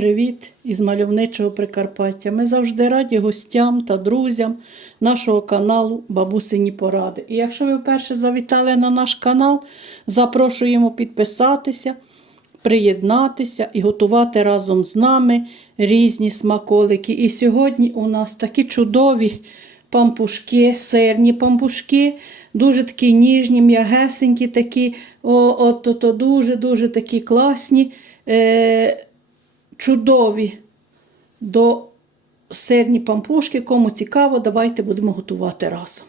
Привіт із мальовничого Прикарпаття. Ми завжди раді гостям та друзям нашого каналу Бабусині Поради. І якщо ви вперше завітали на наш канал, запрошуємо підписатися, приєднатися і готувати разом з нами різні смаколики. І сьогодні у нас такі чудові пампушки, сирні пампушки, дуже такі ніжні, м'ягесенькі, такі, от, от, от, дуже-дуже такі класні. Е, чудові до сирні пампушки. Кому цікаво, давайте будемо готувати разом.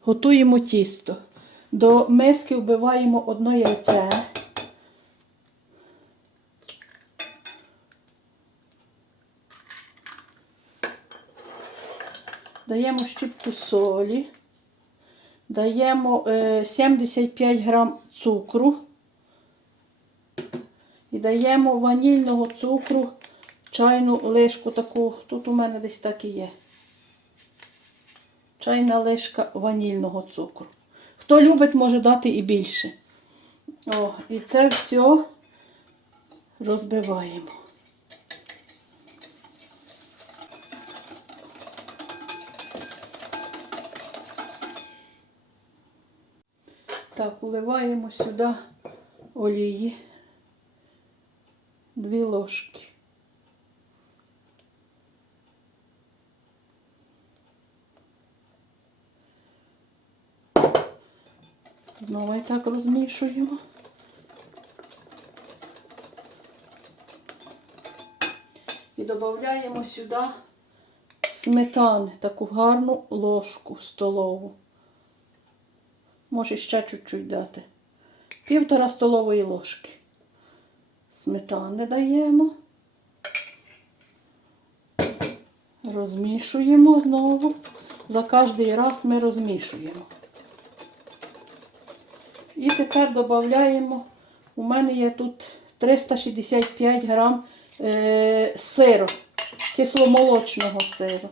Готуємо тісто. До миски вбиваємо одне яйце. Даємо щіпку солі, даємо е, 75 грам цукру. І даємо ванільного цукру, чайну лишку таку. Тут у мене десь так і є. Чайна лишка ванільного цукру. Хто любить, може дати і більше. О, І це все розбиваємо. Так, уливаємо сюди олії. Дві ложки. Знову і так розмішуємо. І додаємо сюди сметани, таку гарну ложку столову. Може ще чуть-чуть дати. Півтора столової ложки сметани даємо, розмішуємо знову. За кожний раз ми розмішуємо. І тепер додаємо, у мене є тут 365 грам е, сиру, кисломолочного сиру.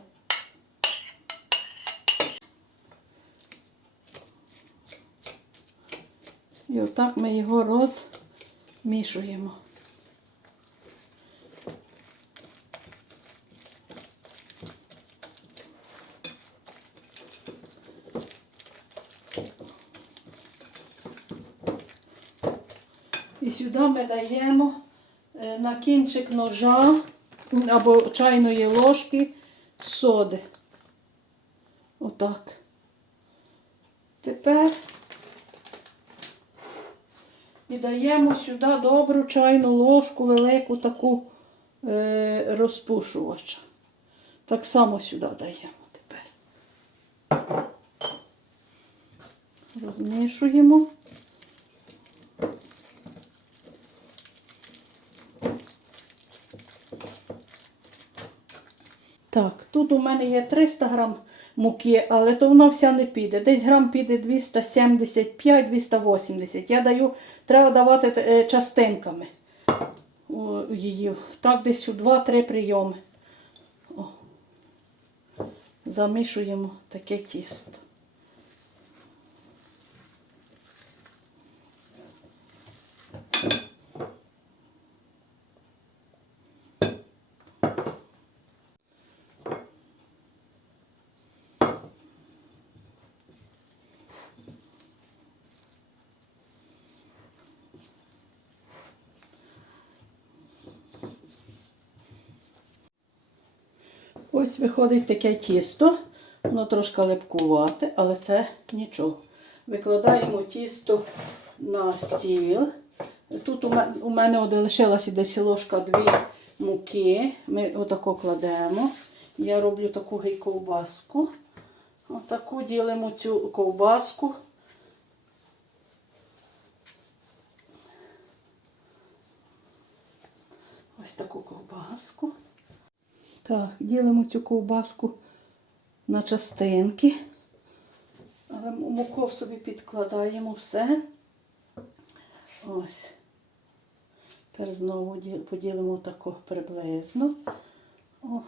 І отак ми його розмішуємо. І сюди ми даємо е, на кінчик ножа або чайної ложки соди. Отак. Тепер і даємо сюди добру чайну ложку, велику таку е, розпушувача. Так само сюди даємо тепер. Розмішуємо. Так, тут у мене є 300 грам муки, але то вона вся не піде. Десь грам піде 275-280. Я даю, треба давати е, частинками її. Так, десь у 2-3 прийоми. О. Замішуємо таке тісто. Ось виходить таке тісто. Воно трошки липкувате, але це нічого. Викладаємо тісто на стіл. Тут у мене, лишилася десь ложка дві муки. Ми отако кладемо. Я роблю таку гей ковбаску. Отаку ділимо цю ковбаску. Ось таку ковбаску. Так, ділимо цю ковбаску на частинки. Але муку собі підкладаємо все. Ось. Тепер знову поділимо тако приблизно. О.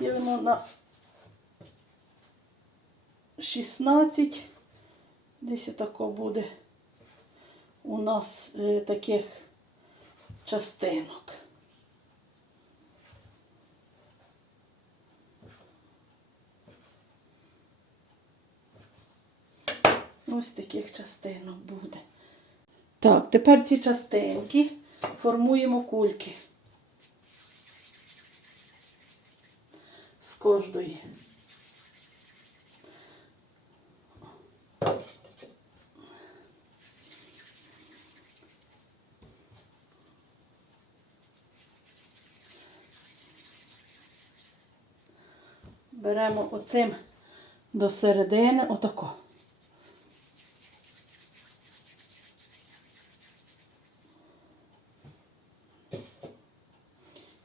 Ділимо на 16. Десь отако буде у нас е, таких частинок. Ось таких частинок буде. Так, тепер ці частинки формуємо кульки. Кожної. Беремо оцим до середини, отако.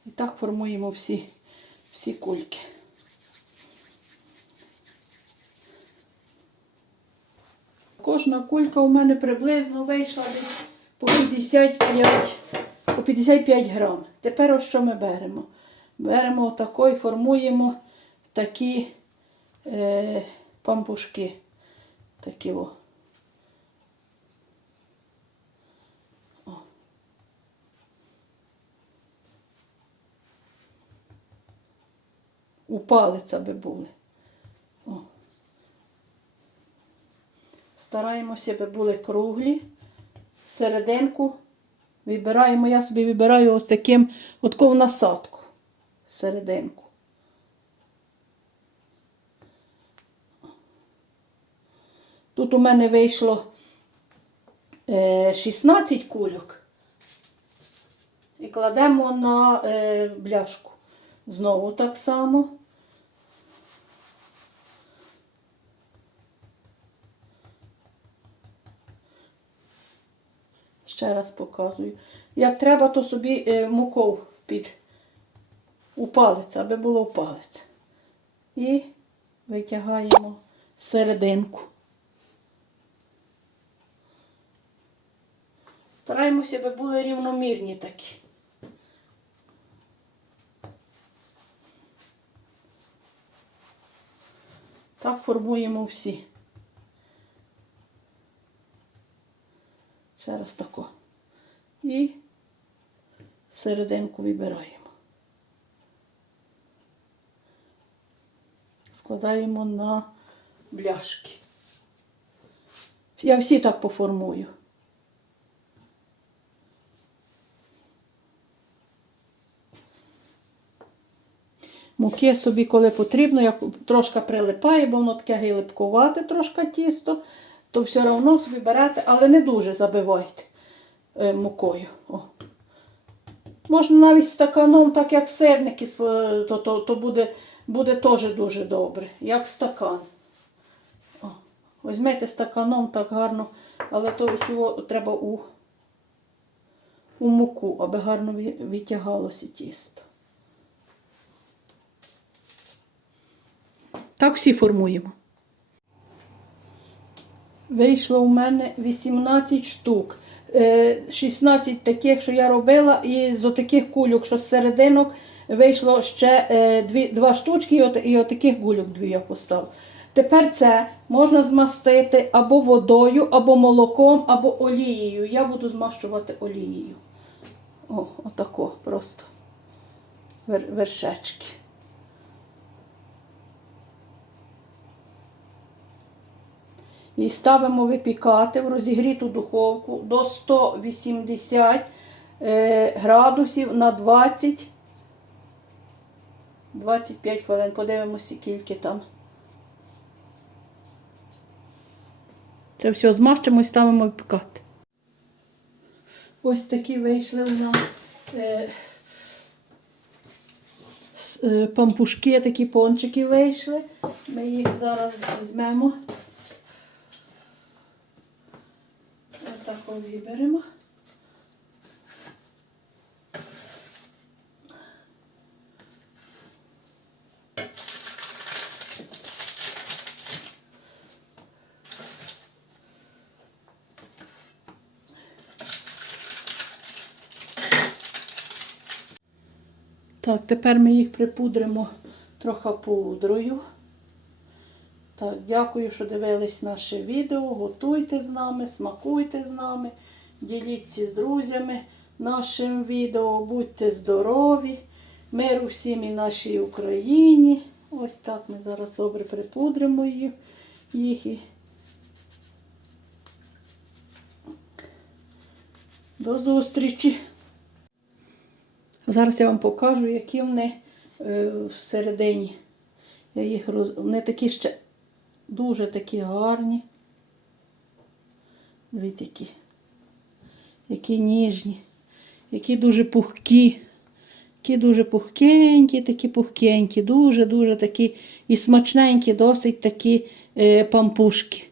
І так формуємо всі, всі кульки. Кожна кулька у мене приблизно вийшла десь по 55, по 55 грам. Тепер ось що ми беремо? Беремо отако і формуємо такі е, пампушки. Такі о. О. Палець аби були. Стараємося, аби були круглі. Серединку вибираємо, я собі вибираю ось таким от таку насадку. Серединку. Тут у мене вийшло е, 16 кульок. І кладемо на е, бляшку. Знову так само. Ще раз показую. Як треба, то собі е, муков під у палець, аби було в палець. І витягаємо серединку. Стараємося, аби були рівномірні такі. Так формуємо всі. Ще раз тако. І серединку вибираємо. Складаємо на бляшки. Я всі так поформую. Муки собі, коли потрібно, як трошки прилипає, бо воно таке гилипкувате трошки тісто, то все одно собі берете, але не дуже забивайте е, мукою. О. Можна навіть стаканом, так як сирники, то, то, то буде, буде теж дуже добре, як стакан. О. Візьмете стаканом так гарно, але то всього треба у, у муку, аби гарно витягалося тісто. Так всі формуємо. Вийшло у мене 18 штук. Е, 16 таких, що я робила, і з отаких кульок, що з серединок, вийшло ще е, дві, два штучки, і, от, і отаких гульок дві я поставила. Тепер це можна змастити або водою, або молоком, або олією. Я буду змащувати олією. О, отако просто. Вер, вершечки. І ставимо випікати в розігріту духовку до 180 е, градусів на 20 25 хвилин. Подивимося, скільки там. Це все змащимо і ставимо випікати. Ось такі вийшли у нас е, е, пампушки, такі пончики вийшли. Ми їх зараз візьмемо. Отако виберемо. Так, тепер ми їх припудримо трохи пудрою. Так, дякую, що дивились наше відео. Готуйте з нами, смакуйте з нами, діліться з друзями нашим відео. Будьте здорові, миру всім і нашій Україні. Ось так ми зараз добре припудримо їх. До зустрічі. Зараз я вам покажу, які вони е, всередині. Я їх роз... Вони такі ще дуже такі гарні. Дивіться, які. Які ніжні, які дуже пухкі. Які дуже пухкенькі, такі пухкенькі, дуже-дуже такі і смачненькі, досить такі е, пампушки.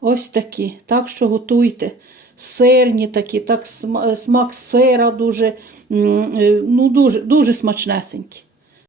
Ось такі. Так що готуйте. Сирні такі, так смак сира дуже, е, ну, дуже, дуже смачнесенький.